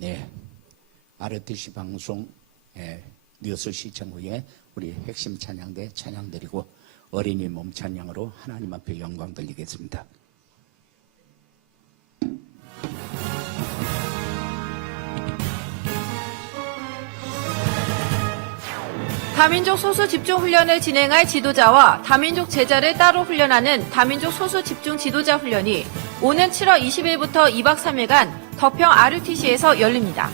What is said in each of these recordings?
네, RTC 방송 뉴스 시청 후에 우리 핵심 찬양대 찬양드리고 어린이 몸 찬양으로 하나님 앞에 영광 돌리겠습니다. 다민족 소수 집중 훈련을 진행할 지도자와 다민족 제자를 따로 훈련하는 다민족 소수 집중 지도자 훈련이 오는 7월 20일부터 2박 3일간 덕평 RUTC에서 열립니다.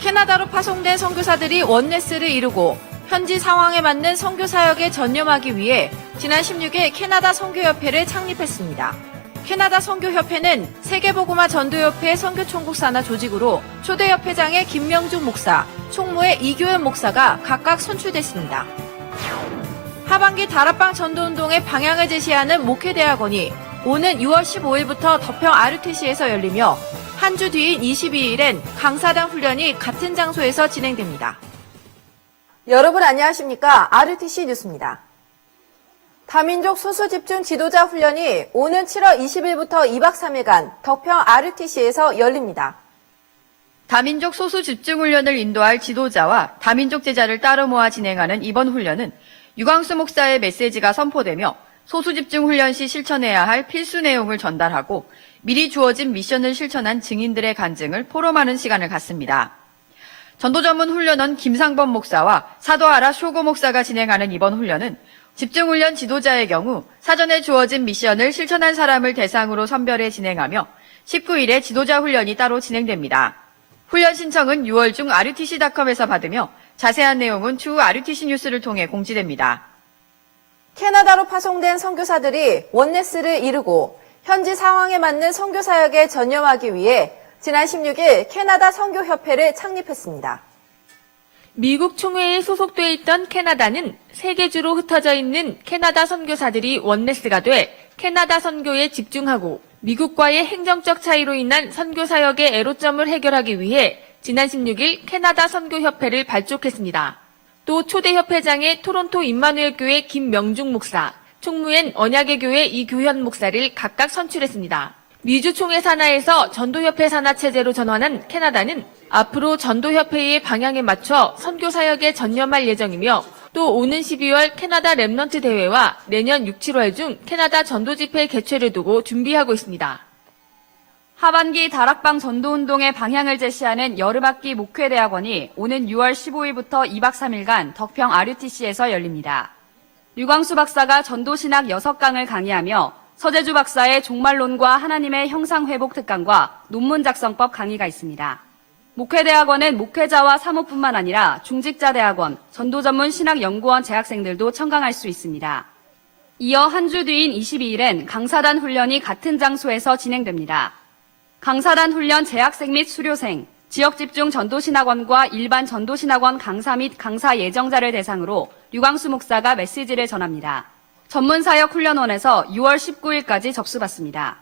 캐나다로 파송된 선교사들이 원네스를 이루고 현지 상황에 맞는 선교 사역에 전념하기 위해 지난 16일 캐나다 선교협회를 창립했습니다. 캐나다 선교협회는 세계복음화 전도협회 선교총국 산하 조직으로 초대협회장의 김명중 목사, 총무의 이교현 목사가 각각 선출됐습니다. 하반기 다락방 전도운동의 방향을 제시하는 목회대학원이 오는 6월 15일부터 덕평 RUTC에서 열리며 한 주 뒤인 22일엔 강사단 훈련이 같은 장소에서 진행됩니다. 여러분 안녕하십니까? RUTC 뉴스입니다. 다민족 소수집중 지도자 훈련이 오는 7월 20일부터 2박 3일간 덕평 RUTC에서 열립니다. 다민족 소수집중훈련을 인도할 지도자와 다민족 제자를 따로 모아 진행하는 이번 훈련은 유광수 목사의 메시지가 선포되며 소수집중훈련 시 실천해야 할 필수 내용을 전달하고 미리 주어진 미션을 실천한 증인들의 간증을 포럼하는 시간을 갖습니다. 전도 전문 훈련원 김상범 목사와 사도아라 쇼고 목사가 진행하는 이번 훈련은 집중훈련 지도자의 경우 사전에 주어진 미션을 실천한 사람을 대상으로 선별해 진행하며 19일에 지도자 훈련이 따로 진행됩니다. 훈련 신청은 6월 중 RUTC.com에서 받으며 자세한 내용은 추후 RUTC 뉴스를 통해 공지됩니다. 캐나다로 파송된 선교사들이 원네스를 이루고 현지 상황에 맞는 선교 사역에 전념하기 위해 지난 16일 캐나다 선교협회를 창립했습니다. 미국 총회에 소속돼 있던 캐나다는 세계주로 흩어져 있는 캐나다 선교사들이 원네스가 돼 캐나다 선교에 집중하고 미국과의 행정적 차이로 인한 선교 사역의 애로점을 해결하기 위해 지난 16일 캐나다 선교협회를 발족했습니다. 또 초대협회장의 토론토 임마누엘 교회 김명중 목사, 총무엔 언약의 교회 이교현 목사를 각각 선출했습니다. 미주 총회 산하에서 전도협회 산하 체제로 전환한 캐나다는 앞으로 전도협회의 방향에 맞춰 선교 사역에 전념할 예정이며 또 오는 12월 캐나다 랩넌트 대회와 내년 6, 7월 중 캐나다 전도집회 개최를 두고 준비하고 있습니다. 하반기 다락방 전도운동의 방향을 제시하는 여름학기 목회대학원이 오는 6월 15일부터 2박 3일간 덕평 RUTC에서 열립니다. 유광수 박사가 전도신학 6강을 강의하며 서재주 박사의 종말론과 하나님의 형상회복 특강과 논문 작성법 강의가 있습니다. 목회대학원은 목회자와 사모뿐만 아니라 중직자대학원, 전도전문 신학연구원 재학생들도 청강할 수 있습니다. 이어 한 주 뒤인 22일엔 강사단 훈련이 같은 장소에서 진행됩니다. 강사단 훈련 재학생 및 수료생, 지역집중 전도신학원과 일반 전도신학원 강사 및 강사 예정자를 대상으로 유광수 목사가 메시지를 전합니다. 전문사역훈련원에서 6월 19일까지 접수받습니다.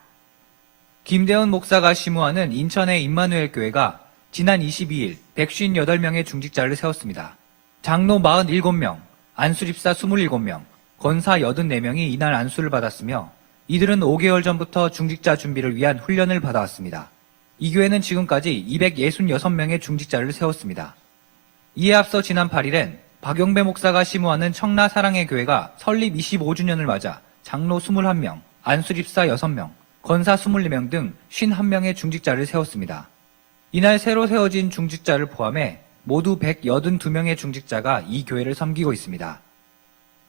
김대원 목사가 시무하는 인천의 임마누엘 교회가 지난 22일 158명의 중직자를 세웠습니다. 장로 47명, 안수집사 27명, 권사 84명이 이날 안수를 받았으며 이들은 5개월 전부터 중직자 준비를 위한 훈련을 받아왔습니다. 이 교회는 지금까지 266명의 중직자를 세웠습니다. 이에 앞서 지난 8일엔 박용배 목사가 시무하는 청라 사랑의 교회가 설립 25주년을 맞아 장로 21명, 안수집사 6명, 권사 24명 등 51명의 중직자를 세웠습니다. 이날 새로 세워진 중직자를 포함해 모두 182명의 중직자가 이 교회를 섬기고 있습니다.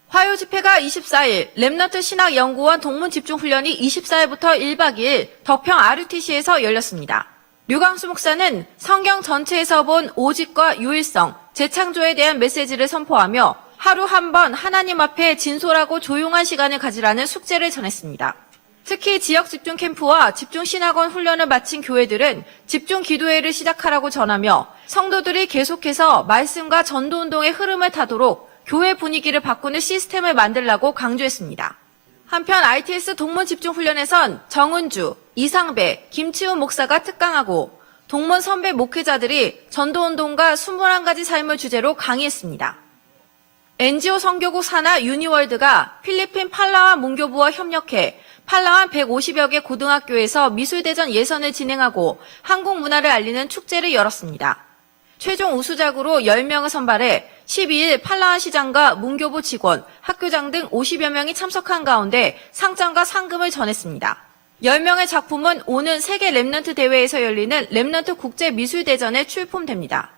화요 집회가 24일, 랩넌트 신학연구원 동문집중훈련이 24일부터 1박 2일 덕평 RUTC에서 열렸습니다. 류광수 목사는 성경 전체에서 본 오직과 유일성, 재창조에 대한 메시지를 선포하며 하루 한 번 하나님 앞에 진솔하고 조용한 시간을 가지라는 숙제를 전했습니다. 특히 지역 집중 캠프와 집중 신학원 훈련을 마친 교회들은 집중 기도회를 시작하라고 전하며 성도들이 계속해서 말씀과 전도운동의 흐름을 타도록 교회 분위기를 바꾸는 시스템을 만들라고 강조했습니다. 한편 ITS 동문집중훈련에선 정은주, 이상배, 김치훈 목사가 특강하고 동문 선배 목회자들이 전도운동과 21가지 삶을 주제로 강의했습니다. NGO 선교국 산하 유니월드가 필리핀 팔라와 문교부와 협력해 팔라완 150여 개 고등학교에서 미술대전 예선을 진행하고 한국 문화를 알리는 축제를 열었습니다. 최종 우수작으로 10명을 선발해 12일 팔라완 시장과 문교부 직원, 학교장 등 50여 명이 참석한 가운데 상장과 상금을 전했습니다. 10명의 작품은 오는 세계 랩넌트 대회에서 열리는 랩넌트 국제미술대전에 출품됩니다.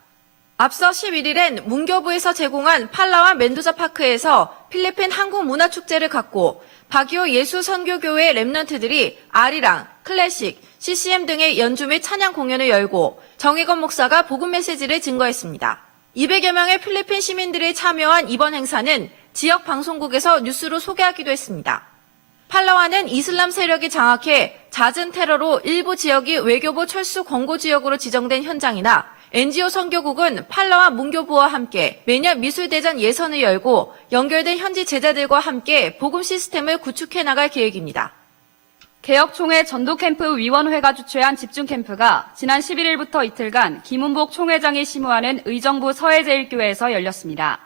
앞서 11일엔 문교부에서 제공한 팔라완 멘도자 파크에서 필리핀 한국문화축제를 갖고 바기오 예수선교교회 랩넌트들이 아리랑, 클래식, CCM 등의 연주 및 찬양 공연을 열고 정의건 목사가 복음 메시지를 증거했습니다. 200여 명의 필리핀 시민들이 참여한 이번 행사는 지역 방송국에서 뉴스로 소개하기도 했습니다. 팔라완은 이슬람 세력이 장악해 잦은 테러로 일부 지역이 외교부 철수 권고 지역으로 지정된 현장이나 NGO 선교국은 팔라완 문교부와 함께 매년 미술대전 예선을 열고 연결된 현지 제자들과 함께 복음 시스템을 구축해 나갈 계획입니다. 개혁총회 전도캠프 위원회가 주최한 집중캠프가 지난 11일부터 이틀간 김은복 총회장이 심우하는 의정부 서해제일교회에서 열렸습니다.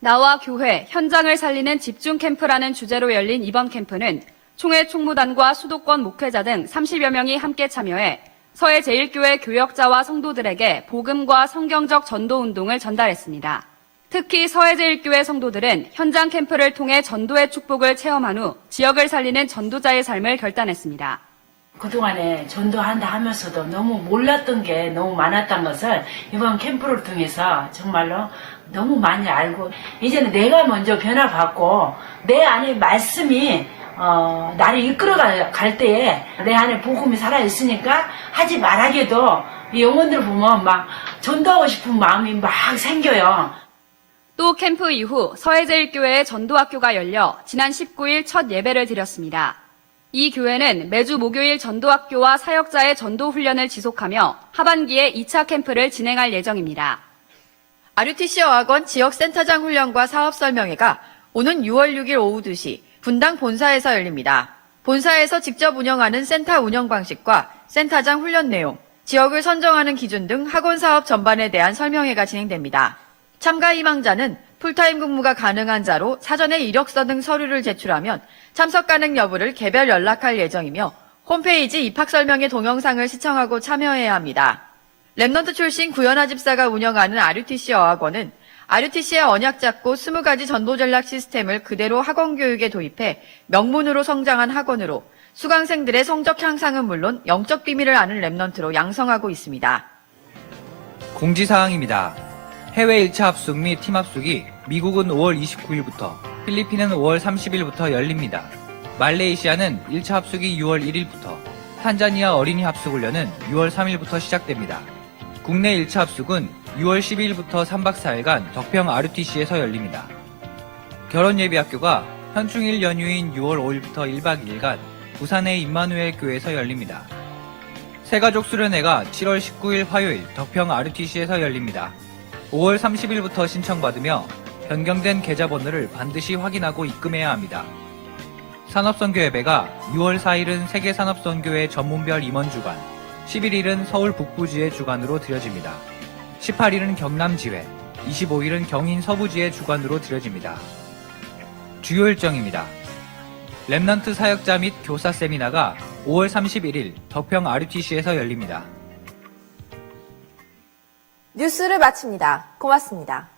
나와 교회, 현장을 살리는 집중캠프라는 주제로 열린 이번 캠프는 총회 총무단과 수도권 목회자 등 30여 명이 함께 참여해 서해제일교회 교역자와 성도들에게 복음과 성경적 전도운동을 전달했습니다. 특히 서해제일교회 성도들은 현장 캠프를 통해 전도의 축복을 체험한 후 지역을 살리는 전도자의 삶을 결단했습니다. 그동안에 전도한다 하면서도 너무 몰랐던 게 너무 많았던 것을 이번 캠프를 통해서 정말로 너무 많이 알고 이제는 내가 먼저 변화받고 내 안에 말씀이 나를 이끌어갈 때에 내 안에 복음이 살아있으니까 하지 말하게도 이 영혼들 보면 막 전도하고 싶은 마음이 막 생겨요. 또 캠프 이후 서해제일교회의 전도학교가 열려 지난 19일 첫 예배를 드렸습니다. 이 교회는 매주 목요일 전도학교와 사역자의 전도훈련을 지속하며 하반기에 2차 캠프를 진행할 예정입니다. RUTC 어학원 지역센터장 훈련과 사업설명회가 오는 6월 6일 오후 2시 분당 본사에서 열립니다. 본사에서 직접 운영하는 센터 운영 방식과 센터장 훈련 내용, 지역을 선정하는 기준 등 학원 사업 전반에 대한 설명회가 진행됩니다. 참가 희망자는 풀타임 근무가 가능한 자로 사전에 이력서 등 서류를 제출하면 참석 가능 여부를 개별 연락할 예정이며 홈페이지 입학 설명회 동영상을 시청하고 참여해야 합니다. 랩넌트 출신 구연아 집사가 운영하는 RUTC 어학원은 RUTC의 언약 잡고 20가지 전도 전략 시스템을 그대로 학원 교육에 도입해 명문으로 성장한 학원으로 수강생들의 성적 향상은 물론 영적 비밀을 아는 랩넌트로 양성하고 있습니다. 공지사항입니다. 해외 1차 합숙 및 팀 합숙이 미국은 5월 29일부터, 필리핀은 5월 30일부터 열립니다. 말레이시아는 1차 합숙이 6월 1일부터, 탄자니아 어린이 합숙훈련은 6월 3일부터 시작됩니다. 국내 1차 합숙은 6월 12일부터 3박 4일간 덕평 RUTC에서 열립니다. 결혼예비학교가 현충일 연휴인 6월 5일부터 1박 2일간 부산의 임마누엘 교회에서 열립니다. 새가족 수련회가 7월 19일 화요일 덕평 RUTC에서 열립니다. 5월 30일부터 신청받으며 변경된 계좌번호를 반드시 확인하고 입금해야 합니다. 산업선교예배가 6월 4일은 세계산업선교회 전문별 임원주간, 11일은 서울 북부지회 주간으로 드려집니다. 18일은 경남지회, 25일은 경인 서부지회 주간으로 드려집니다. 주요 일정입니다. 랩넌트 사역자 및 교사 세미나가 5월 31일 덕평 RUTC에서 열립니다. 뉴스를 마칩니다. 고맙습니다.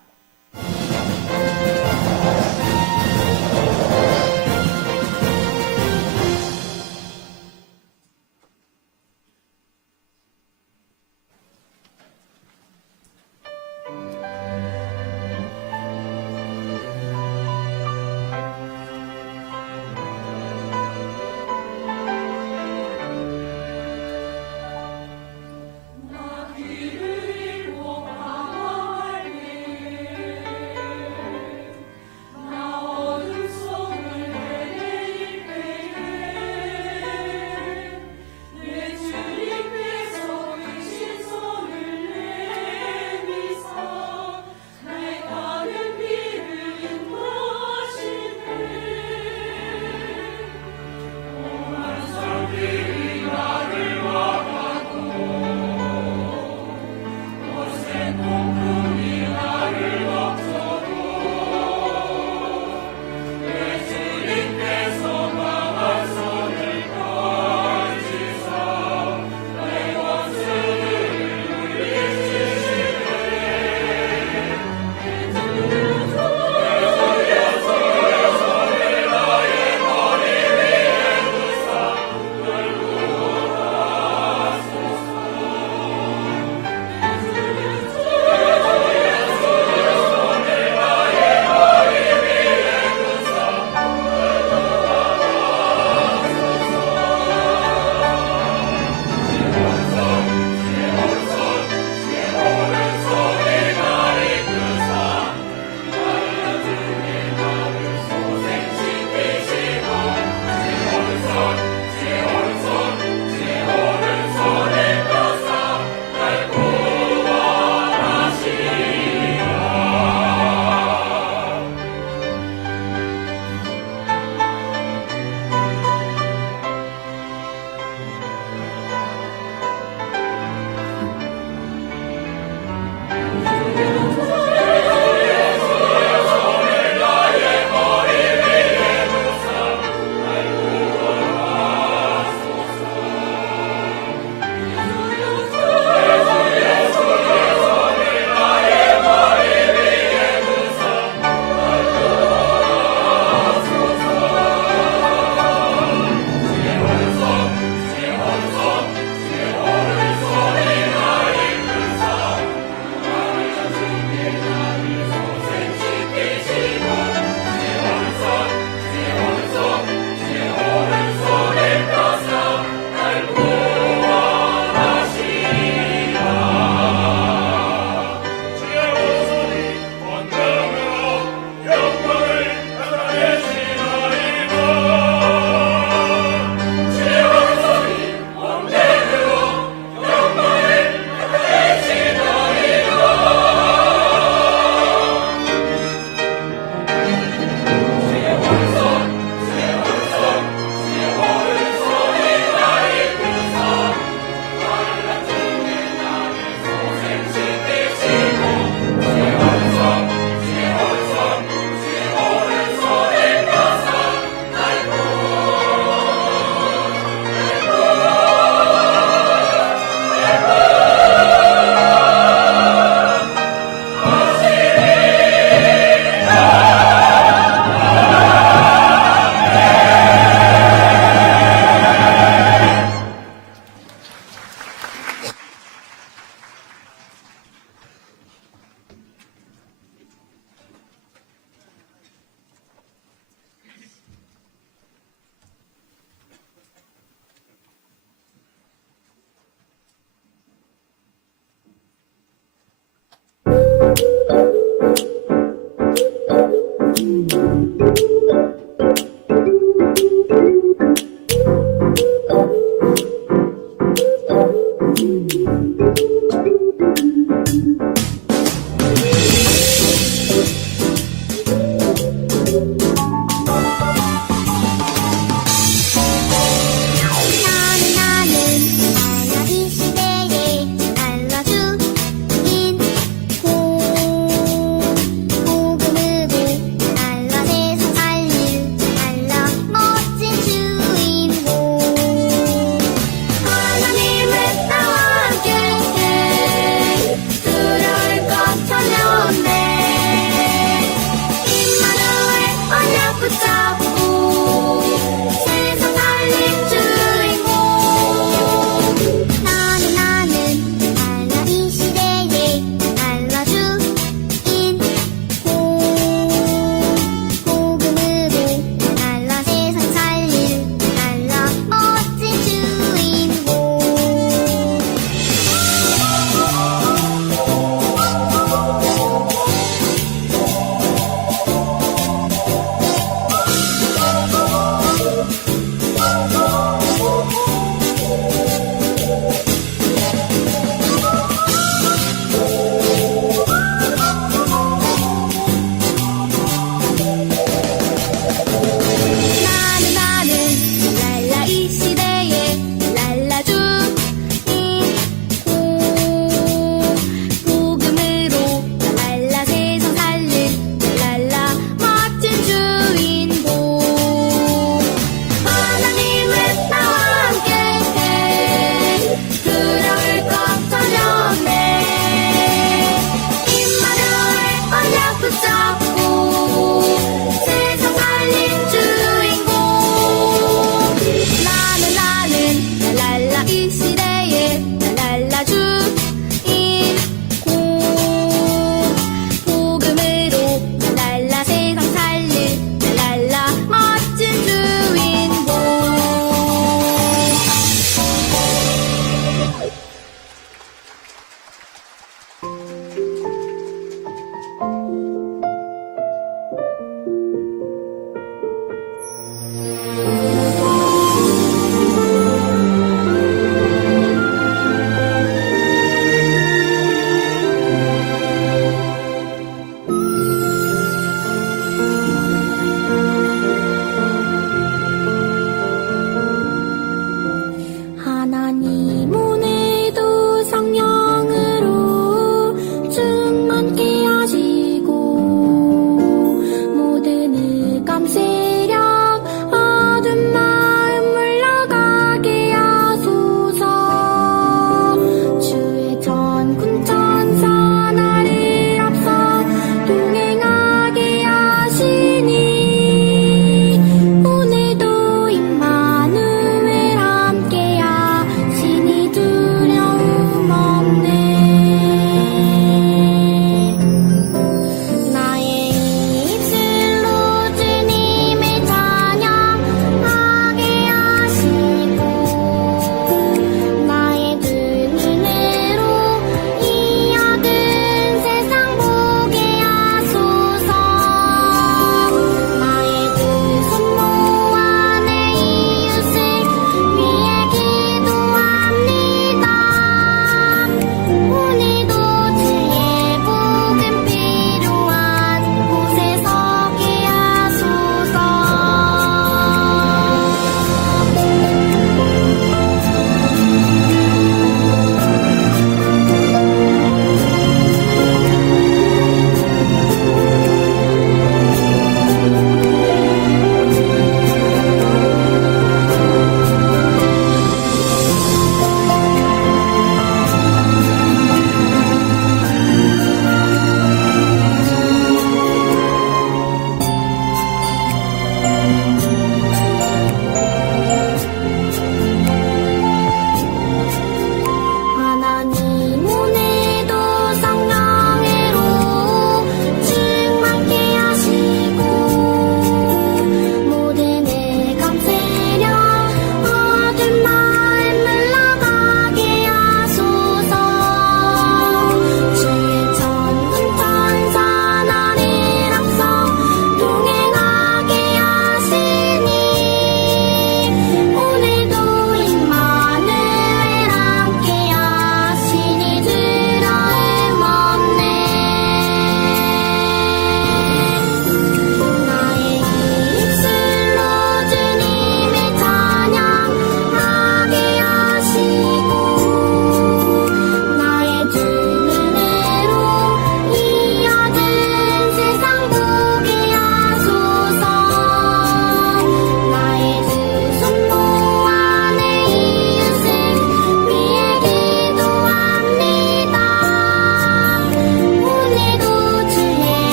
나는 알라딘 시대에 알려주인 공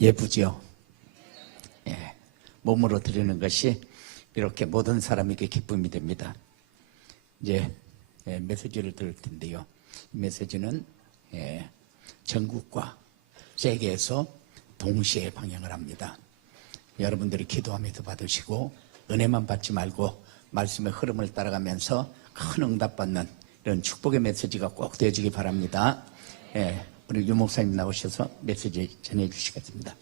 예쁘지요? 예, 몸으로 드리는 것이 이렇게 모든 사람에게 기쁨이 됩니다. 이제 메시지를 들을 텐데요. 이 메시지는 전국과 세계에서 동시에 방영을 합니다. 여러분들이 기도하면서 받으시고 은혜만 받지 말고 말씀의 흐름을 따라가면서 큰 응답받는 이런 축복의 메시지가 꼭 되어지기 바랍니다. 우리 유 목사님 나오셔서 메시지 전해주시겠습니다.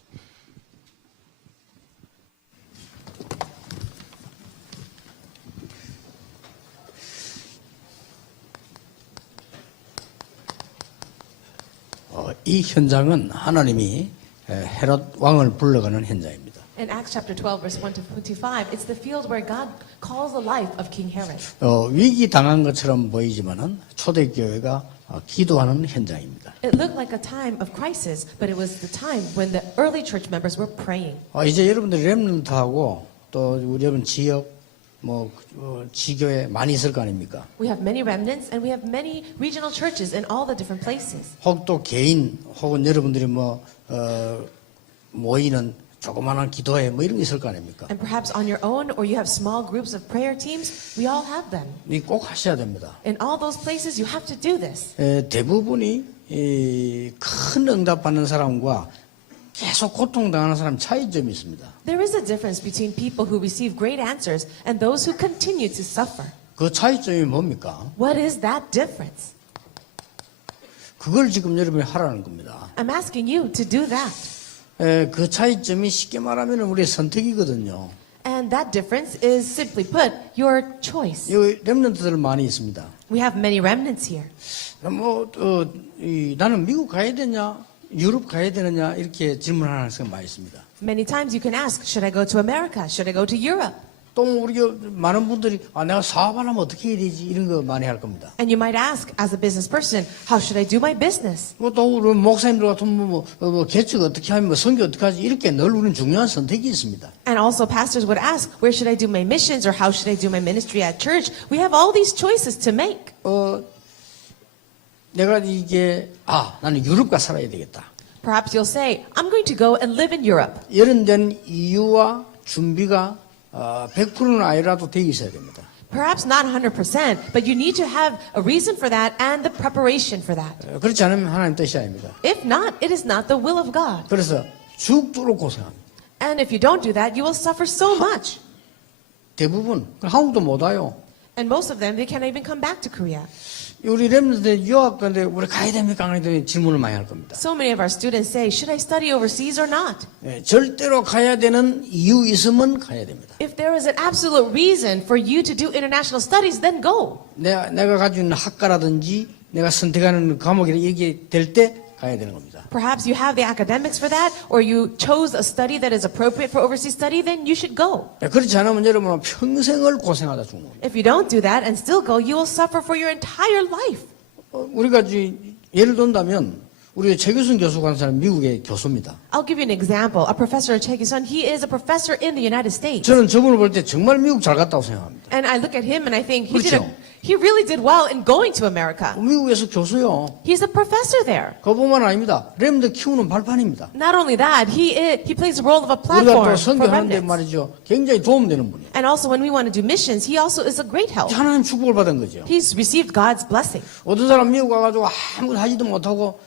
이 현장은 하나님이 헤롯 왕을 불러가는 현장입니다. In Acts chapter 12, verse 1 to 25, it's the field where God calls the life of King Herod. 위기 당한 것처럼 보이지만은 초대교회가 기도하는 현장입니다. It looked like a time of crisis, but it was the time when the early church members were praying. 이제 여러분들이 렘넌트하고 또 우리 여러분 지역 지교회 많이 있을 거 아닙니까? We have many remnants and we have many regional churches in all the different places. 혹 또 개인 혹은 여러분들이 모이는 조그마한 기도회 이런 게 있을 거 아닙니까? And perhaps on your own or you have small groups of prayer teams, we all have them. 이 꼭 하셔야 됩니다. In all those places, you have to do this. 대부분이 큰 응답받는 사람과 계속 고통당하는 사람 차이점이 있습니다. There is a difference between people who receive great answers and those who continue to suffer. 그 차이점이 뭡니까? What is that difference? 그걸 지금 여러분이 하라는 겁니다. I'm asking you to do that. 그 차이점이 쉽게 말하면 우리의 선택이거든요. And that difference is simply put, your choice. 여기 렘넌트들 많이 있습니다. We have many remnants here. 나는 미국 가야 되냐, 유럽 가야 되느냐 이렇게 질문하는 사람 많이 있습니다. Many times you can ask, should I go to America? Should I go to Europe? 또 우리 많은 분들이 내가 사업하려면 어떻게 해야 되지 이런 거 많이 할 겁니다. And you might ask, as a business person, how should I do my business? 또 우리 목사님들 같은 개척 어떻게 하면 선교 어떻게 하지 이렇게 늘 우리는 중요한 선택이 있습니다. And also pastors would ask, where should I do my missions or how should I do my ministry at church? We have all these choices to make. 내가 나는 유럽 가 살아야 되겠다. Perhaps you'll say, I'm going to go and live in Europe. 이런 데는 이유와 준비가 100%는 아니라도 돼 있어야 됩니다. Perhaps not 100%, but you need to have a reason for that and the preparation for that. 그렇지 않으면 하나님 뜻이 아닙니다. If not, it is not the will of God. 그래서 죽도록 고생합니다. And if you don't do that, you will suffer so much. 대부분 한국도 못 와요. And most of them, they can't even come back to Korea. 우리 렘넌트들 유학 가는데 우리 가야 됩니까? 안 가야 됩니까? 질문을 많이 할 겁니다. So many of our students say, should I study overseas or not? 절대로 가야 되는 이유 있으면 가야 됩니다. If there is an absolute reason for you to do international studies, then go. 내가 가지고 있는 학과라든지 내가 선택하는 과목이 이게 될 때 가야 되는 겁니다. Perhaps you have the academics for that, or you chose a study that is appropriate for overseas study, then you should go. 그렇지 않으면 여러분은 평생을 고생하다 죽는 겁니다. If you don't do that and still go, you will suffer for your entire life. 우리가 예를 든다면 우리 최규순 교수가 하는 사람 미국의 교수입니다. I'll give you an example. A professor, Chae Gi-sun, he is a professor in the United States. 저는 저분을 볼 때 정말 미국 잘 갔다고 생각합니다. And I look at him and I think 그렇죠. he really did well in going to America. 미국에서 교수요. He's a professor there. 그뿐만 아닙니다. 렘드 키우는 발판입니다. Not only that, he plays the role of a 우리가 platform 또 for 선교하는데 remnants. 말이죠. 굉장히 도움되는 분이에요. And also when we want to do missions, he also is a great help. 하나님 축복을 받은 거죠. He's received God's blessing. 어떤 사람 미국 가가지고 아무것도 하지도 못하고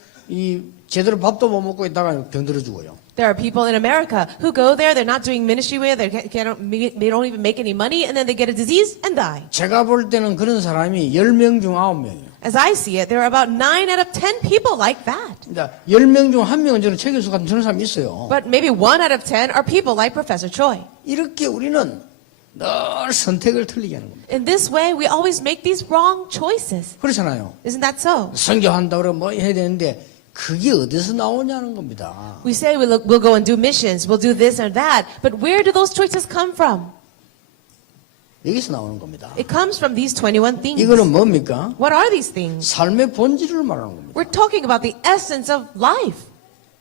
제대로 밥도 못 먹고 있다가 병들어 죽어요. There are people in America who go there, they're not doing ministry with, they don't even make any money, and then they get a disease and die. 제가 볼 때는 그런 사람이 10명 중 9명이에요. As I see it, there are about 9 out of 10 people like that. 10명 중 1명은 저는 최 교수 같은 저런 사람이 있어요. But maybe 1 out of 10 are people like Professor Choi. 이렇게 우리는 늘 선택을 틀리게 하는 겁니다. In this way, we always make these wrong choices. 그렇잖아요. Isn't that so? 선교한다고 그러면 뭐 해야 되는데 그게 어디서 나오냐는 겁니다. We say we'll go and do missions, we'll do this or that, but where do those choices come from? 여기서 나오는 겁니다. It comes from these 21 things. 이거는 뭡니까? What are these things? 삶의 본질을 말하는 겁니다. We're talking about the essence of life.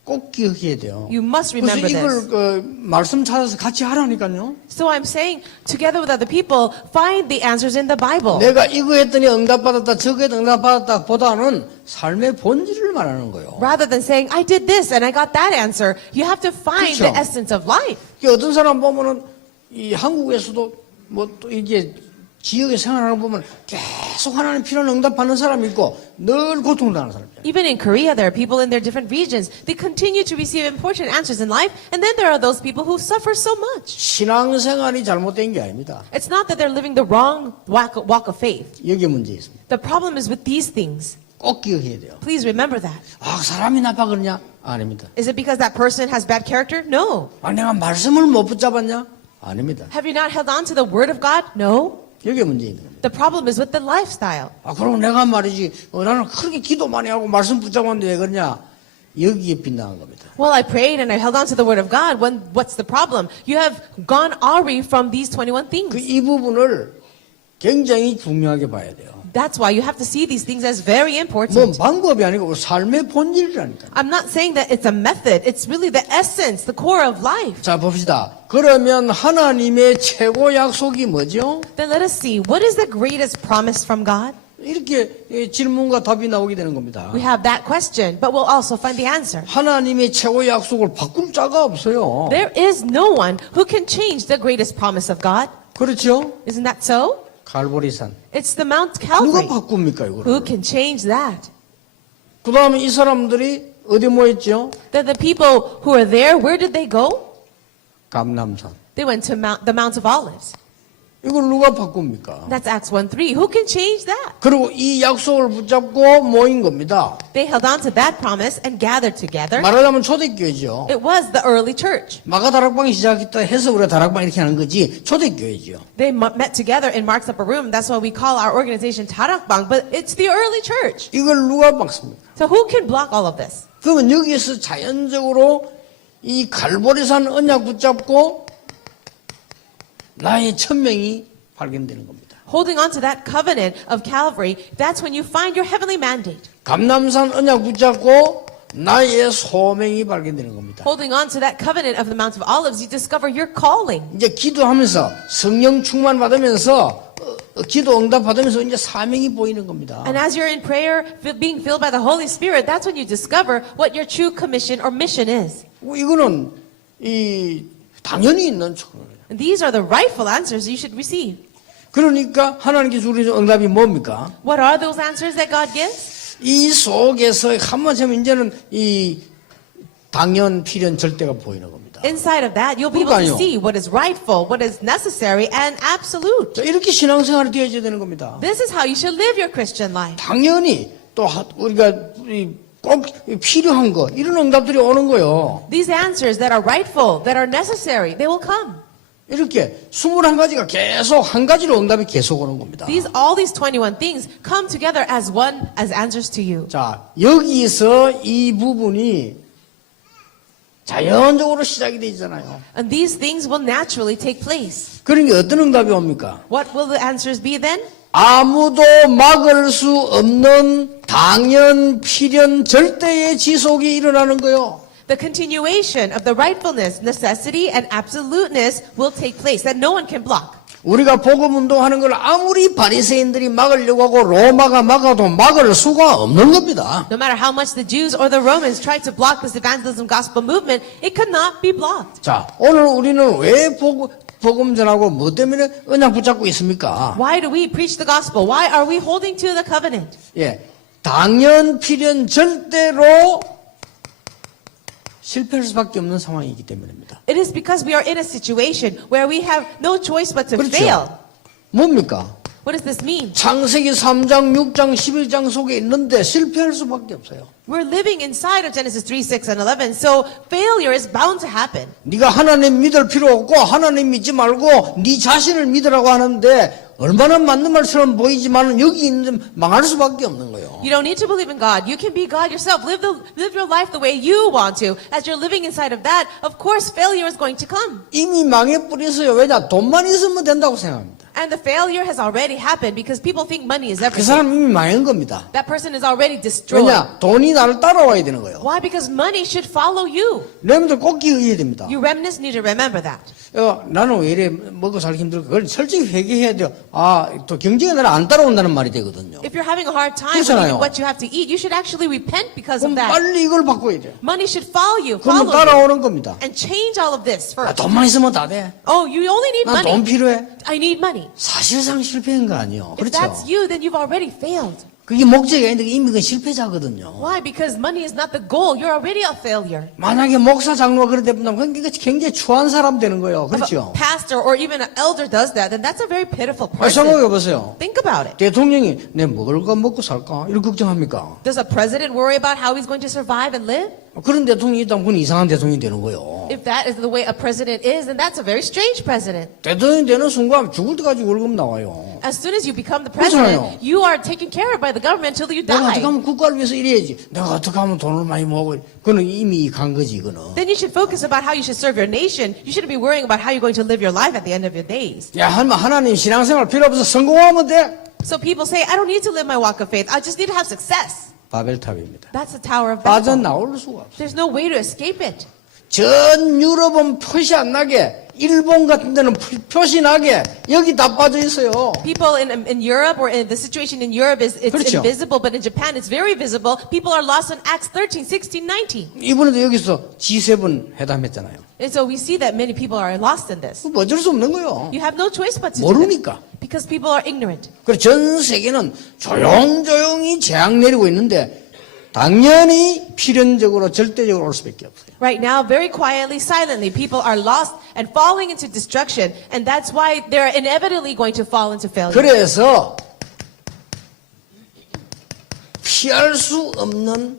꼭 기억해야 돼요. You must 그래서 remember this. 이걸 말씀 찾아서 같이 하라니까요. So I'm saying, together with other people, find the answers in the Bible. 내가 이거 했더니 응답받았다, 저거 했더니 응답받았다 보다는 삶의 본질을 말하는 거예요. Rather than saying, I did this and I got that answer, you have to find 그렇죠. the essence of life. 어떤 사람 보면은 이 한국에서도 뭐 또 이게 지역에 생활하는 거 보면 계속 하나님 필요한 응답받는 사람이 있고 늘 고통당하는 사람이 있어요. Even in Korea, there are people in their different regions. They continue to receive important answers in life, and then there are those people who suffer so much. 신앙생활이 잘못된 게 아닙니다. It's not that they're living the wrong walk of faith. 여기에 문제 있습니다. The problem is with these things. 꼭 기억해야 돼요. Please remember that. 아, 사람이 나빠 그러냐? 아닙니다. Is it because that person has bad character? No. 아, 내가 말씀을 못 붙잡았냐? 아닙니다. Have you not held on to the word of God? No. 여기에 문제 있는 겁니다. The problem is with the lifestyle. 아, 그럼 내가 말이지, 나는 그렇게 기도 많이 하고 말씀 붙잡았는데 왜 그러냐? 여기에 빗나간 겁니다. Well, I prayed and I held on to the word of God. What's the problem? You have gone awry from these 21 things. 이 부분을 굉장히 중요하게 봐야 돼요. That's why you have to see these things as very 뭐 important. 방법이 아니고 삶의 본질이라니까. I'm not saying that it's a method. It's really the essence, the core of life. 자, 봅시다. 그러면 하나님의 최고 약속이 뭐죠? Then let us see, what is the greatest promise from God? 이렇게 질문과 답이 나오게 되는 겁니다. We have that question, but we'll also find the answer. 하나님의 최고 약속을 바꿀 자가 없어요. There is no one who can change the greatest promise of God. 그렇죠? Isn't that so? 갈보리산. It's the Mount 누가 Calvary. 바꿉니까, Who 이거를? can change that? 그 다음에 이 사람들이 어디 모였죠? Then the people who are there, where did they go? 감람산. They went to the Mount of Olives. 이걸 누가 바꿉니까? That's Acts 1:3. Who can change that? 그리고 이 약속을 붙잡고 모인 겁니다. They held on to that promise and gathered together. 말하자면 초대교회죠. It was the early church. 마가다락방이 시작했다 해서 우리가 다락방 이렇게 하는 거지 초대교회죠. They met together in Mark's upper room. That's why we call our organization Tarakbang, but it's the early church. 이걸 누가 막습니까? So who can block all of this? 그러면 여기에서 자연적으로 이 갈보리산 언약 붙잡고 나의 천명이 발견되는 겁니다. Holding on to that covenant of Calvary, that's when you find your heavenly mandate. 감람산 언약 붙잡고 나의 소명이 발견되는 겁니다. Holding on to that covenant of the Mount of Olives, you discover your calling. 이제 기도하면서 성령 충만 받으면서 기도 응답 받으면서 이제 사명이 보이는 겁니다. And as you're in prayer, being filled by the Holy Spirit, that's when you discover what your true commission or mission is. 이거는 이 당연히 있는 척. And these are the rightful answers you should receive. 그러니까 하나님께 주는 응답이 뭡니까? What are those answers that God gives? 이 속에서 한번 하면 이제는 이 당연, 필연, 절대가 보이는 겁니다. Inside of that, you'll be able to 그러니까요. see what is rightful, what is necessary, and absolute. 자, 이렇게 신앙생활이 되어져야 되는 겁니다. This is how you should live your Christian life. 당연히 또 우리가 꼭 필요한 거 이런 응답들이 오는 거예요. These answers that are rightful, that are necessary, they will come. 이렇게 21가지가 계속 한 가지로 응답이 계속 오는 겁니다. All these 21 things come together as one, as answers to you. 자, 여기서 이 부분이 자연적으로 시작이 되잖아요. And these things will naturally take place. 그러니까 어떤 응답이 옵니까? What will the answers be then? 아무도 막을 수 없는 당연, 필연, 절대의 지속이 일어나는 거요. The continuation of the rightfulness, necessity, and absoluteness will take place that no one can block. 우리가 복음 운동하는 걸 아무리 바리새인들이 막으려고 하고 로마가 막아도 막을 수가 없는 겁니다. No matter how much the Jews or the Romans tried to block this evangelism gospel movement, it could not be blocked. 자, 오늘 우리는 왜 복음 전하고 뭐 때문에 언약 붙잡고 있습니까? Why do we preach the gospel? Why are we holding to the covenant? 예, 당연, 필연, 절대로 실패할 수밖에 없는 상황이기 때문입니다. It is because we are in a situation where we have no choice but to fail. 그렇죠. 뭡니까? What does this mean? 창세기 3장, 6장, 11장 속에 있는데 실패할 수밖에 없어요. We're living inside of Genesis 3, 6, and 11, so failure is bound to happen. 네가 하나님 믿을 필요 없고 하나님 믿지 말고 네 자신을 믿으라고 하는데 얼마나 맞는 말처럼 보이지만 여기 있는 망할 수밖에 없는 거예요. You don't need to believe in God. You can be God yourself. Live your life the way you want to. As you're living inside of that, of course, failure is going to come. 이미 망해버렸어요. 왜냐? 돈만 있으면 된다고 생각합니다. And the failure has already happened because people think money is 그 everything. 사람 이미 망한 겁니다. That person is already destroyed. 왜냐? 돈이 나를 따라와야 되는 거예요. Why? Because money should follow you. 여러분들 꼭 기억해야 됩니다. You remnants need to remember that. 나는 왜 이래 먹고 살기 힘들까? 그걸 솔직히 회개해야 돼요. 또 경제가 나를 안 따라온다는 말이 되거든요. If you're having a hard time with 그렇잖아요. eating what you have to eat, you should actually repent because 그럼 of that. 빨리 이걸 바꿔야 돼요. Money should follow you, 그러면 follow you, 따라오는 겁니다. and change all of this first. 돈만 있으면 다 돼. Oh, you only need 난 돈 money. 필요해. I need money. 사실상 실패한 거 아니에요. If 그렇죠? that's you, then you've already failed. 그게 목적이 아닌데 이미 그건 실패자거든요. Why? Because money is not the goal. You're already a failure. 만약에 목사 장로가 그렇게 되면 그게 굉장히 추한 사람 되는 거예요. If a 그렇죠? pastor or even an elder does that, then that's a very pitiful 생각해 person. 보세요. Think about it. 대통령이 내 먹을까 먹고 살까 이렇게 걱정합니까? Does a president worry about how he's going to survive and live? 그런 대통령이 있다면 그건 이상한 대통령이 되는 거예요. If that is the way a president is, then that's a very strange president. 대통령이 되는 순간 죽을 때까지 월급 나와요. As soon as you become the 그렇잖아요. president, you are taken care of by the government until you 내가 어떻게 die. 하면 국가를 위해서 이래야지. 내가 어떻게 하면 돈을 많이 모으고. 그거는 이미 간 거지, 그거는. Then you should focus about how you should serve your nation. You shouldn't be worrying about how you're going to live your life at the end of your days. 야, 하나님 신앙생활 필요 없어. 성공하면 돼. So people say, I don't need to live my walk of faith. I just need to have success. 바벨탑입니다. That's the Tower of Babel. 빠져나올 수가 없어. There's no way to escape it. 전 유럽은 표시 안 나게, 일본 같은 데는 표시 나게, 여기 다 빠져 있어요. People in Europe or in the situation in Europe is it's 그렇죠. invisible, but in Japan it's very visible. People are lost in Acts 13, 16, 19. 이번에도 여기서 G7 회담했잖아요. And so we see that many people are lost in this. 그거 어쩔 수 없는 거예요. You have no choice but to do 모르니까. that. Because people are ignorant. 그래서 전 세계는 조용조용히 재앙 내리고 있는데 당연히 필연적으로 절대적으로 올 수밖에 없어요. Right now, very quietly, silently, people are lost and falling into destruction. And that's why they're inevitably going to fall into failure. 그래서 피할 수 없는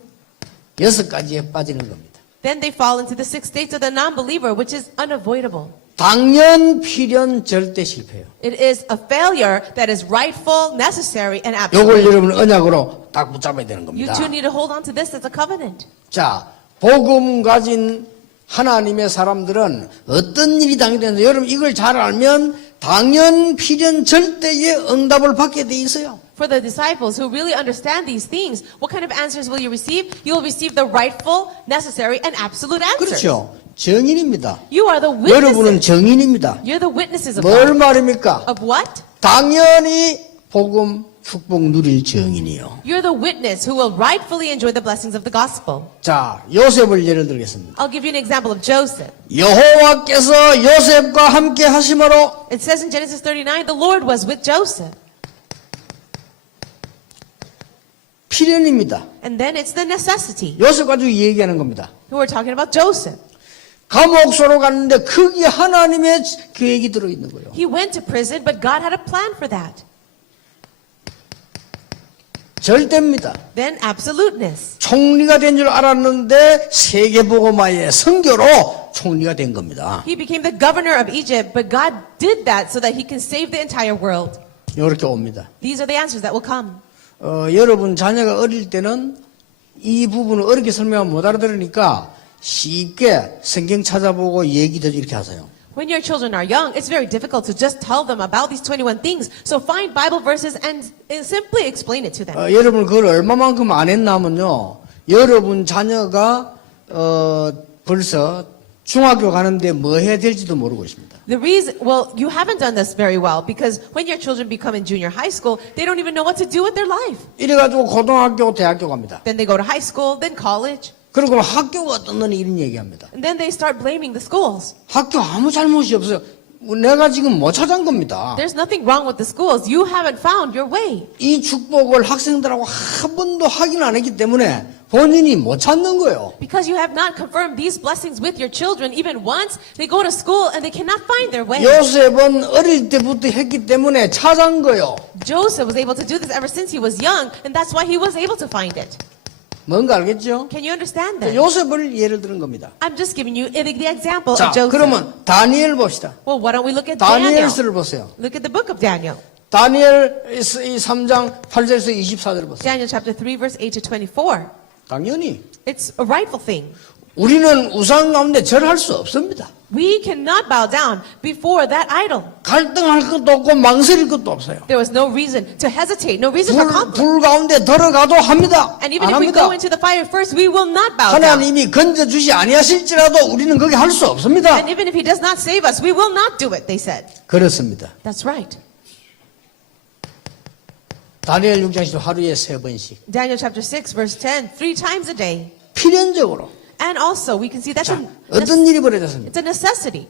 6가지에 빠지는 겁니다. Then they fall into the 6 states of the non-believer, which is unavoidable. 당연, 필연, 절대 실패예요. It is a failure that is rightful, necessary, and 요걸 absolute. 여러분 언약으로 딱 붙잡아야 되는 You 겁니다. too need to hold on to this as a covenant. 자, 복음 가진 하나님의 사람들은 어떤 일이 당연해서 여러분 이걸 잘 알면 당연, 필연, 절대의 응답을 받게 돼 있어요. For the disciples who really understand these things, what kind of answers will you receive? You will receive the rightful, necessary, and absolute answers. 그렇죠. 정인입니다. You are the 여러분은 witnesses. 정인입니다. You're the witnesses of 뭘 God. 말입니까? Of what? 당연히 복음 축복 누릴 정인이요. You're the witness who will rightfully enjoy the blessings of the gospel. 자, 요셉을 예를 들겠습니다. I'll give you an example of Joseph. 여호와께서 요셉과 함께 하심으로 It says in Genesis 39, the Lord was with Joseph. 필연입니다. And then it's the necessity. 요셉 가지고 얘기하는 겁니다. We're talking about Joseph. 감옥소로 갔는데 거기에 하나님의 계획이 들어있는 거예요. He went to prison, but God had a plan for that. 절대입니다. Then absoluteness. 총리가 된 줄 알았는데 세계복음화의 선교로 총리가 된 겁니다. He became the governor of Egypt, but God did that so that he can save the entire world. 이렇게 옵니다. These are the answers that will come. 여러분 자녀가 어릴 때는 이 부분을 어렵게 설명하면 못 알아들으니까 쉽게 성경 찾아보고 얘기도 이렇게 하세요. When your children are young, it's very difficult to just tell them about these 21 things. So find Bible verses and simply explain it to them. 여러분 그걸 얼마만큼 안 했나면요. 여러분 자녀가 벌써 중학교 가는데 뭐 해야 될지도 모르고 있습니다. The reason, well, you haven't done this very well because when your children become in junior high school, they don't even know what to do with their life. 이래가지고 고등학교, 대학교 갑니다. Then they go to high school, then college, 그리고 학교가 어떻느니 이런 얘기합니다. and then they start blaming the schools. 학교 아무 잘못이 없어요. 내가 지금 못 찾은 겁니다. There's nothing wrong with the schools. You haven't found your way. 이 축복을 학생들하고 한 번도 확인 안 했기 때문에 본인이 못 찾는 거예요. Because you have not confirmed these blessings with your children even once, they go to school and they cannot find their way. 요셉은 어릴 때부터 했기 때문에 찾은 거예요. Joseph was able to do this ever since he was young, and that's why he was able to find it. 뭔가 알겠죠? Can you understand that? 요셉을 예를 드는 겁니다. I'm just giving you the example 자, of Joseph. 그러면 다니엘 봅시다. Well, why don't we look at Daniel? 다니엘서를 보세요. Look at the book of Daniel. 다니엘 3장 8절에서 24절 보세요. Daniel chapter 3 verse 8 to 24. 당연히 It's a rightful thing. 우리는 우상 가운데 절할 수 없습니다. We cannot bow down before that idol. 갈등할 것도 없고 망설일 것도 없어요. There was no reason to hesitate, no reason for conflict. 불 가운데 들어가도 합니다. And even 안 if we 합니다. go into the fire first, we will not bow down. 하나님이 건져주지 아니하실지라도 우리는 거기 할 수 없습니다. And even if he does not save us, we will not do it, they said. 그렇습니다. That's right. 다니엘 6장 10절 하루에 3번씩 Daniel chapter 6, verse 10, 3 times a day. 필연적으로 And also, we can see that's 자, 어떤 일이 벌어졌습니까? it's a necessity.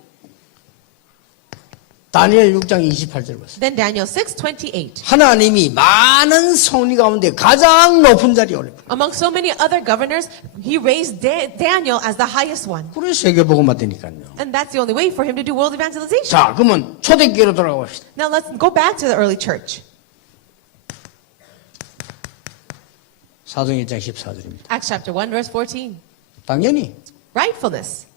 다니엘 6장 28절 보세요. Then Daniel 6:28. 하나님이 많은 성리 가운데 가장 높은 자리에 올립니다. Among so many other governors, he raised Daniel as the highest one. 그래 세계복음화 되니까요. And that's the only way for him to do world evangelization. 자, 그러면 초대교회로 돌아가 봅시다. Now let's go back to the early church. 사도행 1장 14절입니다. Acts chapter 1, verse 14. 당연히 Rightfulness.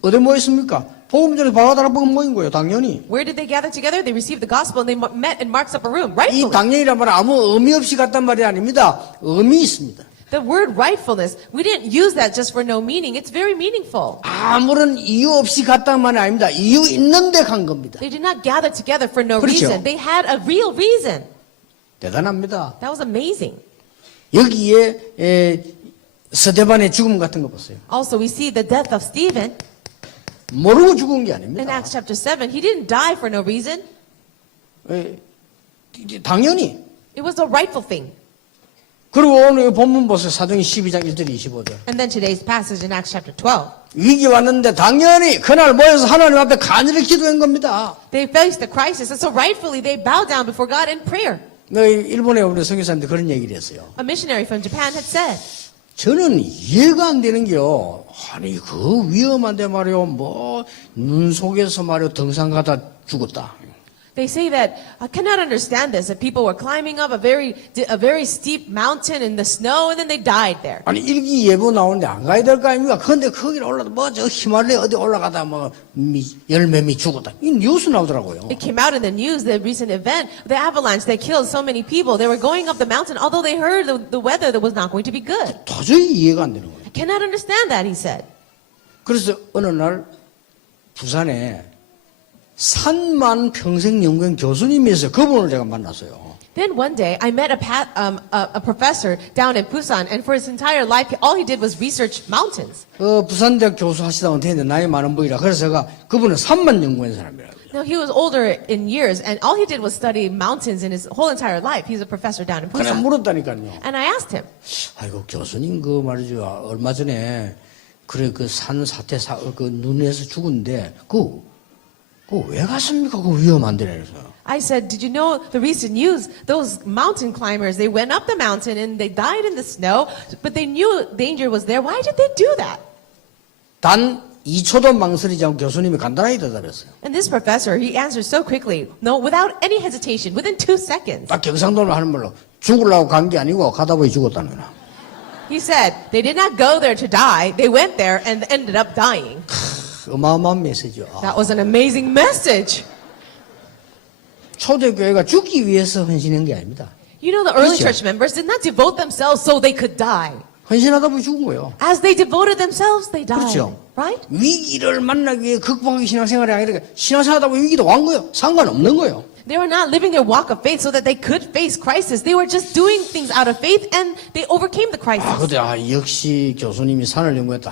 어디 모였습니까? 복음 전에 바가다라 복음 모인 거예요. 당연히. Where did they gather together? They received the gospel and they met in Mark's upper room. 이 Rightfully. 당연이란 말은 아무 의미 없이 갔단 말이 아닙니다. 의미 있습니다. The word rightfulness, we didn't use that just for no meaning. It's very meaningful. 아무런 이유 없이 갔단 말이 아닙니다. 이유 있는데 간 겁니다. They did not gather together for no 그렇죠. reason. They had a real reason. 대단합니다. That was amazing. 여기에 스데반의 죽음 같은 거 보세요. Also, we see the death of Stephen 모르고 죽은 게 in 아닙니다. Acts chapter 7. He didn't die for no reason. 당연히. It was a rightful thing. 그리고 오늘 본문 보세요. 사도행 12장 1절 25절. And then today's passage in Acts chapter 12. 위기 왔는데 당연히 그날 모여서 하나님 앞에 간절히 기도한 겁니다. They faced the crisis, and so rightfully they bowed down before God in prayer. 일본에 우리 선교사님들 그런 얘기를 했어요. A missionary from Japan had said, 저는 이해가 안 되는 게요. 아니 그 위험한데 말이요. 뭐 눈 속에서 말이요. 등산 가다 죽었다. they say that, I cannot understand this, that people were climbing up a very steep mountain in the snow and then they died there. 아니 일기예보 나오는데 안 가야 될 거 아닙니까? 그런데 거기를 올라도 뭐 저 히말라야 어디 올라가다 뭐 열매미 죽었다. 이 뉴스 나오더라고요. It came out in the news, the recent event, the avalanche that killed so many people. They were going up the mountain, although they heard the weather that was not going to be good. 도저히 이해가 안 되는 거예요. I cannot understand that, he said. 그래서 어느 날 부산에 산만 평생 연구원 교수님이 있어요. 그분을 제가 만났어요. Then one day, I met a professor down in Busan, and for his entire life, all he did was research mountains. 부산대학 교수 하시다 온테는데 나이 많은 분이라 그래서 제가 그분은 산만 연구한 사람이라고요. Now, he was older in years, and all he did was study mountains in his whole entire life. He's a professor down in 그냥 Busan. 물었다니까요. And I asked him, 아이고 교수님 그 말이죠. 얼마 전에 그래 그 산 사태 그 눈에서 죽은데 그 왜 갔습니까? 그 위험한데 그래서. I said, did you know the recent news? Those mountain climbers, they went up the mountain and they died in the snow, but they knew danger was there. Why did they do that? 단 2초도 망설이지 않고 교수님이 간단하게 대답했어요. And this professor, he answered so quickly, no, without any hesitation, within 2 seconds. 딱 경상도로 하는 말로 죽으려고 간 게 아니고 가다 보니 죽었다는 거나. He said, they did not go there to die. They went there and ended up dying. 어마어마한 메시지요. That was an amazing message. 초대교회가 죽기 위해서 헌신한 게 아닙니다. You know, the early 그렇죠. church members did not devote themselves so they could die. 헌신하다 보니 죽은 거예요. As they devoted themselves, they died. 그렇죠. Right? 위기를 만나기 위해 극복하기 신앙생활이 아니라 신앙생활하다 보니 위기도 온 거예요. 상관없는 거예요. They were not living their walk of faith so that they could face crisis. They were just doing things out of faith and they overcame the crisis. 근데 역시 교수님이 산을 연구했다.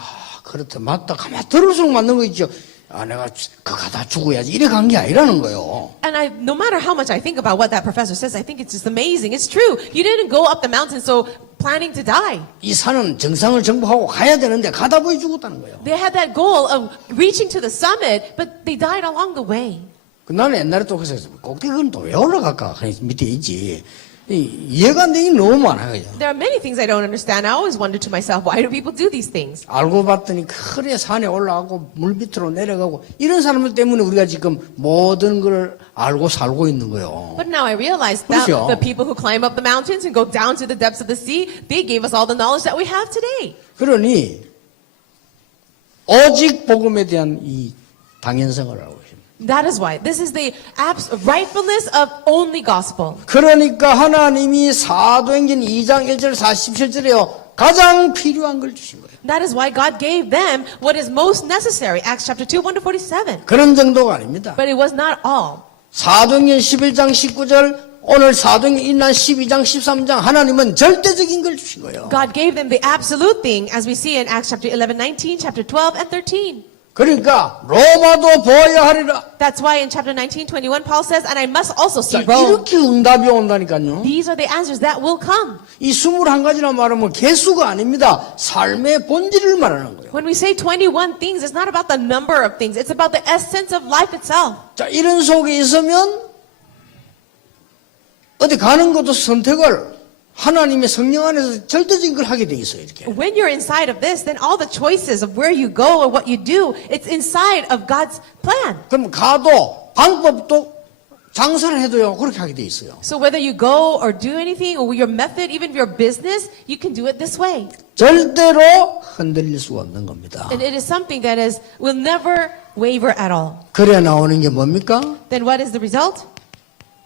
그렇다 맞다. 가만 들을수록 맞는 거 있죠. 내가 그 가다 죽어야지 이래 간 게 아니라는 거예요. And no matter how much I think about what that professor says, I think it's just amazing. It's true. You didn't go up the mountain so planning to die. 이 산은 정상을 정복하고 가야 되는데 가다 보니 죽었다는 거예요. They had that goal of reaching to the summit, but they died along the way. 나는 옛날에 또 그래서 꼭대기는 또 왜 올라갈까? 그냥 밑에 있지. 이해가 안 되긴 너무 많아요. There are many things I don't understand. I always wonder to myself, why do people do these things? 알고 봤더니 그래 산에 올라가고 물 밑으로 내려가고 이런 사람들 때문에 우리가 지금 모든 걸 알고 살고 있는 거예요. But now I realize that 그렇죠. the people who climb up the mountains and go down to the depths of the sea, they gave us all the knowledge that we have today. 그러니 오직 복음에 대한 이 당연성을 알고 있습니다. That is why. This is the rightfulness of only gospel. 그러니까 하나님이 사도행전 2장 1절 47절에요. 가장 필요한 걸 주신 거예요. That is why God gave them what is most necessary. Acts chapter 2, 1-47. 그런 정도가 아닙니다. But it was not all. 사도행전 11장 19절 오늘 사도행전 인한 12장 13장 하나님은 절대적인 걸 주신 거예요. God gave them the absolute thing, as we see in Acts chapter 11, 19, chapter 12, and 13. 그러니까 로마도 보아야 하리라. That's why in chapter 19, 21, Paul says, and I must also 자, see Rome. 이렇게 응답이 온다니까요. These are the answers that will come. 이 21가지나 말하면 개수가 아닙니다. 삶의 본질을 말하는 거예요. When we say 21 things, it's not about the number of things. It's about the essence of life itself. 자, 이런 속에 있으면 어디 가는 것도 선택을 하나님의 성령 안에서 절대적인 걸 하게 돼 있어요. 이렇게. When you're inside of this, then all the choices of where you go or what you do, it's inside of God's plan. 그럼 가도 방법도 장사를 해도요 그렇게 하게 돼 있어요. So whether you go or do anything, or your method, even your business, you can do it this way. 절대로 흔들릴 수가 없는 겁니다. And it is something that will never waver at all. 그래 나오는 게 뭡니까? Then what is the result?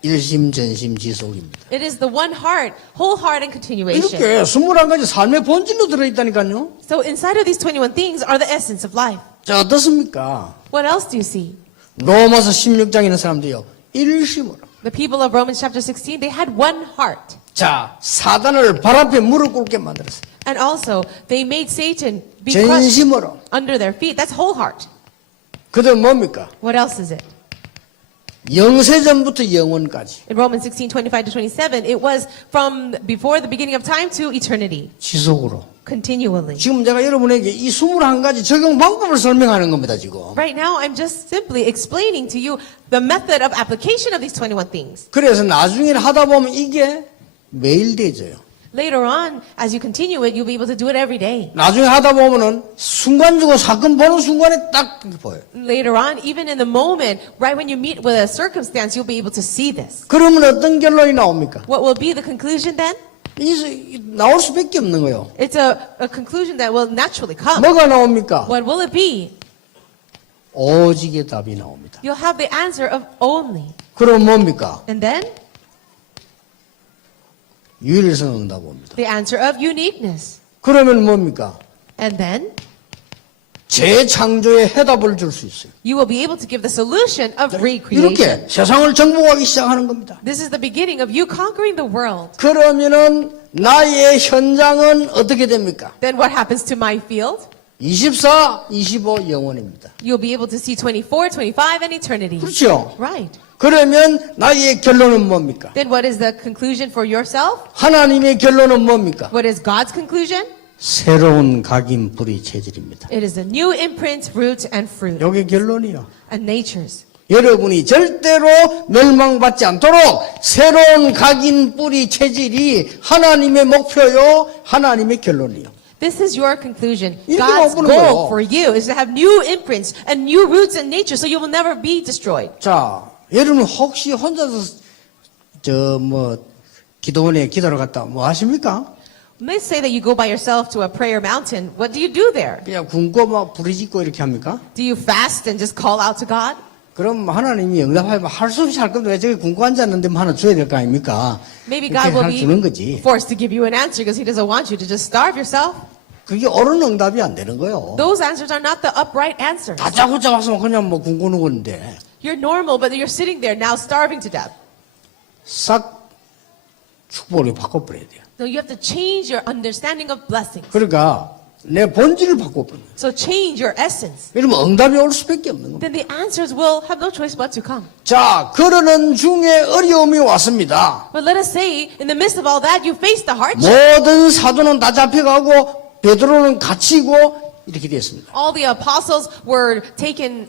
일심전심지속입니다. It is the one heart, whole heart and continuation. 이렇게 21가지 삶의 본질로 들어있다니까요. So inside of these 21 things are the essence of life. 자, 어떻습니까? What else do you see? 로마서 16장에 있는 사람들이요. 일심으로. The people of Romans chapter 16, they had one heart. 자, 사단을 발 앞에 무릎 꿇게 만들었어요. And also, they made Satan be crushed 전심으로. under their feet. That's whole heart. 그다음 뭡니까? What else is it? 영세전부터 영원까지. In Romans 16, 25-27, it was from before the beginning of time to eternity. 지속으로. Continually. 지금 제가 여러분에게 이 21가지 적용 방법을 설명하는 겁니다, 지금. Right now, I'm just simply explaining to you the method of application of these 21 things. 그래서 나중에 하다 보면 이게 매일 되져요. Later on, as you continue it, you'll be able to do it every day. 나중에 하다 보면은 순간적으로 사건 보는 순간에 딱 이렇게 보여요. Later on, even in the moment, right when you meet with a circumstance, you'll be able to see this. 그러면 어떤 결론이 나옵니까? What will be the conclusion then? 나올 수밖에 없는 거예요. It's a conclusion that will naturally come. 뭐가 나옵니까? What will it be? 오직의 답이 나옵니다. You'll have the answer of only. 그럼 뭡니까? And then, 유일성 응답입니다. the answer of uniqueness. 그러면 뭡니까? And then, 재창조의 해답을 줄 수 있어요. you will be able to give the solution of recreation. 이렇게 세상을 정복하기 시작하는 겁니다. This is the beginning of you conquering the world. 그러면은 나의 현장은 어떻게 됩니까? Then what happens to my field? 24, 25 영원입니다. You'll be able to see 24, 25, and eternity. 그렇죠? Right. 그러면 나의 결론은 뭡니까? Then what is the conclusion for yourself? 하나님의 결론은 뭡니까? What is God's conclusion? 새로운 각인 뿌리 체질입니다. It is a new imprint, root, and fruit, 이게 결론이요. and natures. 여러분이 절대로 멸망받지 않도록 새로운 각인 뿌리 체질이 하나님의 목표요, 하나님의 결론이요. This is your conclusion. 이렇게 God's 나오는 goal 거예요. for you is to have new imprints and new roots and nature, so you will never be destroyed. 자, 여러분 혹시 혼자서 기도원에 기도를 갔다 뭐 하십니까? Let's say that you go by yourself to a prayer mountain. What do you do there? 그냥 굶고 막 부르짖고 이렇게 합니까? Do you fast and just call out to God? 그럼 하나님이 응답하면 할 수 없이 할 건데 왜 저기 굶고 앉았는데 뭐 하나 줘야 될 거 아닙니까? Maybe 이렇게 God will 하나 주는 be 거지. forced to give you an answer because He doesn't want you to just starve yourself. 그게 옳은 응답이 안 되는 거예요. Those answers are not the upright answers. 다짜고짜 왔으면 그냥 뭐 굶고는 건데 You're normal, but you're sitting there now starving to death. 싹 축복을 바꿔버려야 돼요. So you have to change your understanding of blessings. 그러니까 내 본질을 바꿔버려요. So change your essence. 이러면 응답이 올 수밖에 없는 겁니다. Then the answers will have no choice but to come. 자, 그러는 중에 어려움이 왔습니다. But let us say, in the midst of all that, you face the hardship. 모든 사도는 다 잡혀가고 베드로는 갇히고 이렇게 됐습니다. All the apostles were taken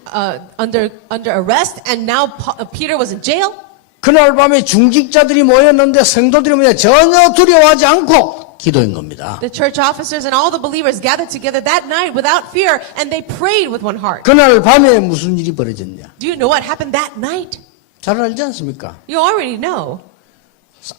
under arrest, and now Peter was in jail. 그날 밤에 중직자들이 모였는데 성도들이 전혀 두려워하지 않고 기도한 겁니다. The church officers and all the believers gathered together that night without fear, and they prayed with one heart. 그날 밤에 무슨 일이 벌어졌냐? Do you know what happened that night? 잘 알지 않습니까? You already know.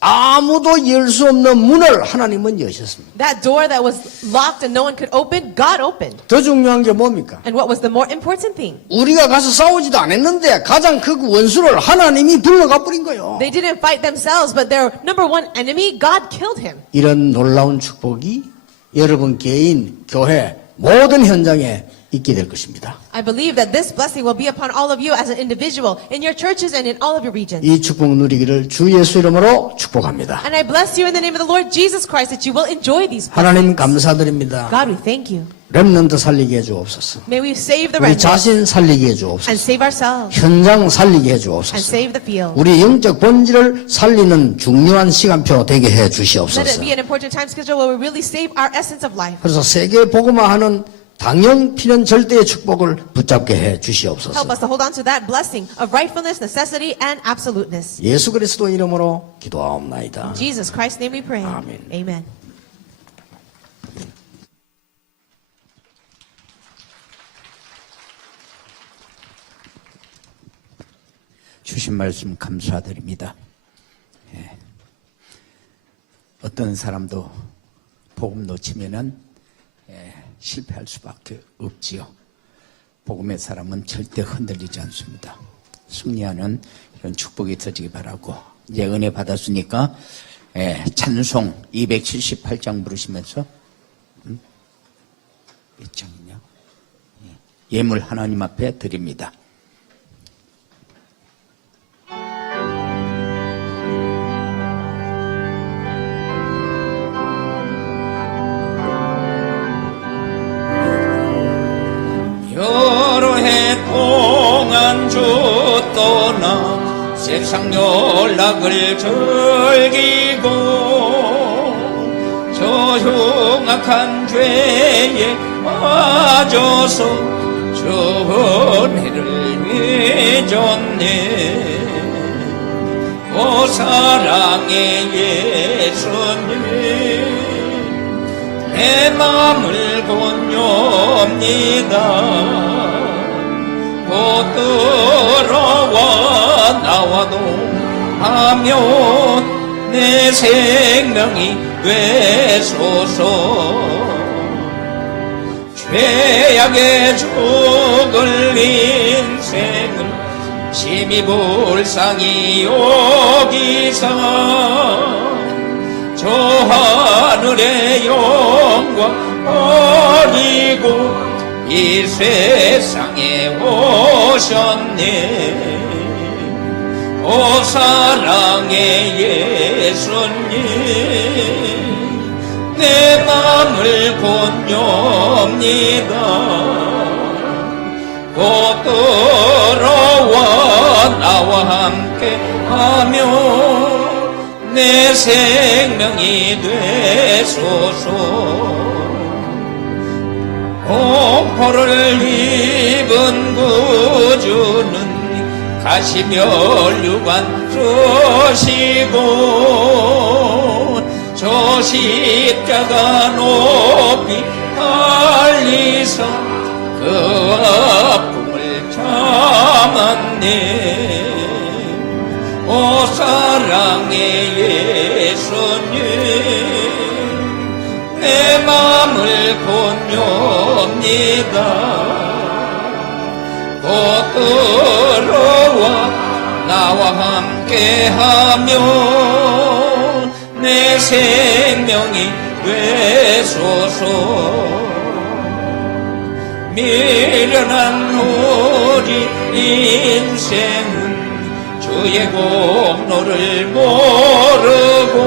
아무도 열 수 없는 문을 하나님은 여셨습니다. That door that was locked and no one could open, God opened. 더 중요한 게 뭡니까? And what was the more important thing? 우리가 가서 싸우지도 않았는데 가장 그 원수를 하나님이 불러가 버린 거예요. They didn't fight themselves, but their number one enemy, God killed him. 이런 놀라운 축복이 여러분 개인, 교회 모든 현장에 있게 될 것입니다. I believe that this blessing will be upon all of you as an individual, in your churches and in all of your regions. 이 축복 누리기를 주 예수 이름으로 축복합니다. And I bless you in the name of the Lord Jesus Christ that you will enjoy these 하나님 blessings. 감사드립니다. God, we thank you. 렘넌트 살리게 해주옵소서. May we save the 우리 remnant 자신 살리게 and 해주옵소서. save ourselves 현장 살리게 and 해주옵소서. save the field. 우리 영적 본질을 살리는 중요한 시간표 되게 해 Let it 주시옵소서. be an important time schedule where we really save our essence of life. 그래서 세계 복음화하는 당연 필연 절대의 축복을 붙잡게 해 Help 주시옵소서. us to hold on to that blessing of rightfulness, necessity, and absoluteness. 예수 그리스도 이름으로 기도하옵나이다. In Jesus Christ's name we pray. Amen. Amen. 주신 말씀 감사드립니다. 예. 어떤 사람도 복음 놓치면은 실패할 수밖에 없지요. 복음의 사람은 절대 흔들리지 않습니다. 승리하는 이런 축복이 있어지기 바라고, 이제 은혜 받았으니까 찬송 278장 부르시면서 몇 장이냐? 예물 하나님 앞에 드립니다. 여러 해 동안 주 떠나 세상 연락을 즐기고 저 흉악한 죄에 빠져서 저 은혜를 잊었네. 오 사랑의 예수님, 내 맘을 건뇽니다. 곧 들어와 나와도 하면 내 생명이 되소서. 죄악에 죽을 인생을 심히 불쌍히 여기사 저 하늘의 영광 버리고 이 세상에 오셨네. 오 사랑의 예수님, 내 맘을 건뇽니다. 곧 들어와 나와 함께 하며 내 생명이 되소서. 공포를 입은 구주는 가시면류관 주시고 저 십자가 높이 달리사 그 아픔을 참았네. 오 사랑의 예수님, 내 맘을 건뇽니다. 곧 들어와 나와 함께하며 내 생명이 되소서. 미련한 우리 인생은 주의 공로를 모르고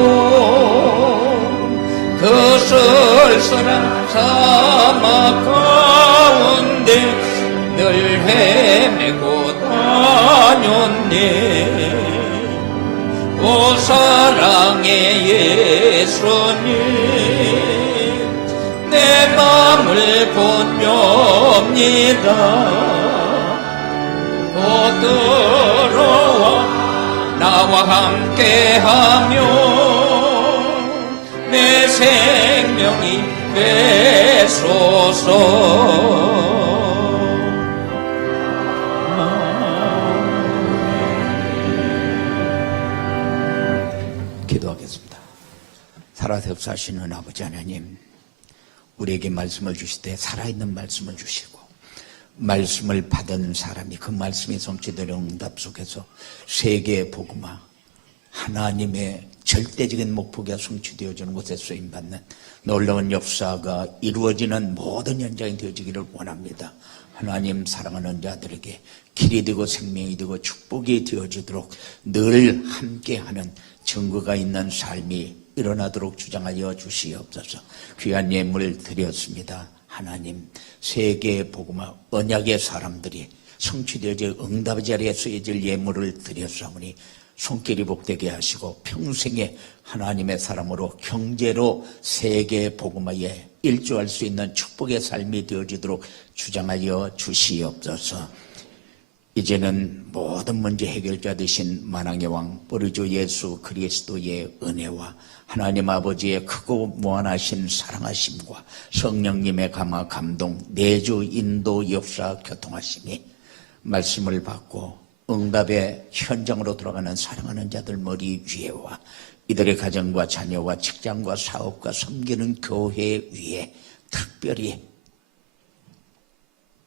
그 쓸쓸한 사막 가운데 늘 헤매고 다녔네. 오 사랑의 예수님, 내 맘을 건뇽니다. 곧 들어와 나와 함께하며 내 생명이 되소서. 기도하겠습니다. 살아서 역사하시는 아버지 하나님, 우리에게 말씀을 주실 때 살아있는 말씀을 주시고 말씀을 받은 사람이 그 말씀이 성취되는 응답 속에서 세계의 복음화, 하나님의 절대적인 목표가 성취되어지는 곳에 쓰임받는 놀라운 역사가 이루어지는 모든 현장이 되어지기를 원합니다. 하나님 사랑하는 자들에게 길이 되고 생명이 되고 축복이 되어지도록 늘 함께하는 증거가 있는 삶이 일어나도록 주장하여 주시옵소서. 귀한 예물 드렸습니다. 하나님, 세계 복음화 언약의 사람들이 성취되어질 응답의 자리에 쓰여질 예물을 드렸사오니 손길이 복되게 하시고 평생에 하나님의 사람으로 경제로 세계 복음화에 일조할 수 있는 축복의 삶이 되어지도록 주장하여 주시옵소서. 이제는 모든 문제 해결자 되신 만왕의 왕 우리 주 예수 그리스도의 은혜와 하나님 아버지의 크고 무한하신 사랑하심과 성령님의 감화 감동 내주 인도 역사 교통하심이 말씀을 받고 응답의 현장으로 돌아가는 사랑하는 자들 머리 위에와 이들의 가정과 자녀와 직장과 사업과 섬기는 교회 위에 특별히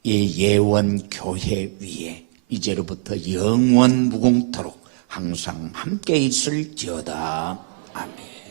이 예원 교회 위에 이제로부터 영원 무궁토록 항상 함께 있을지어다. 아멘.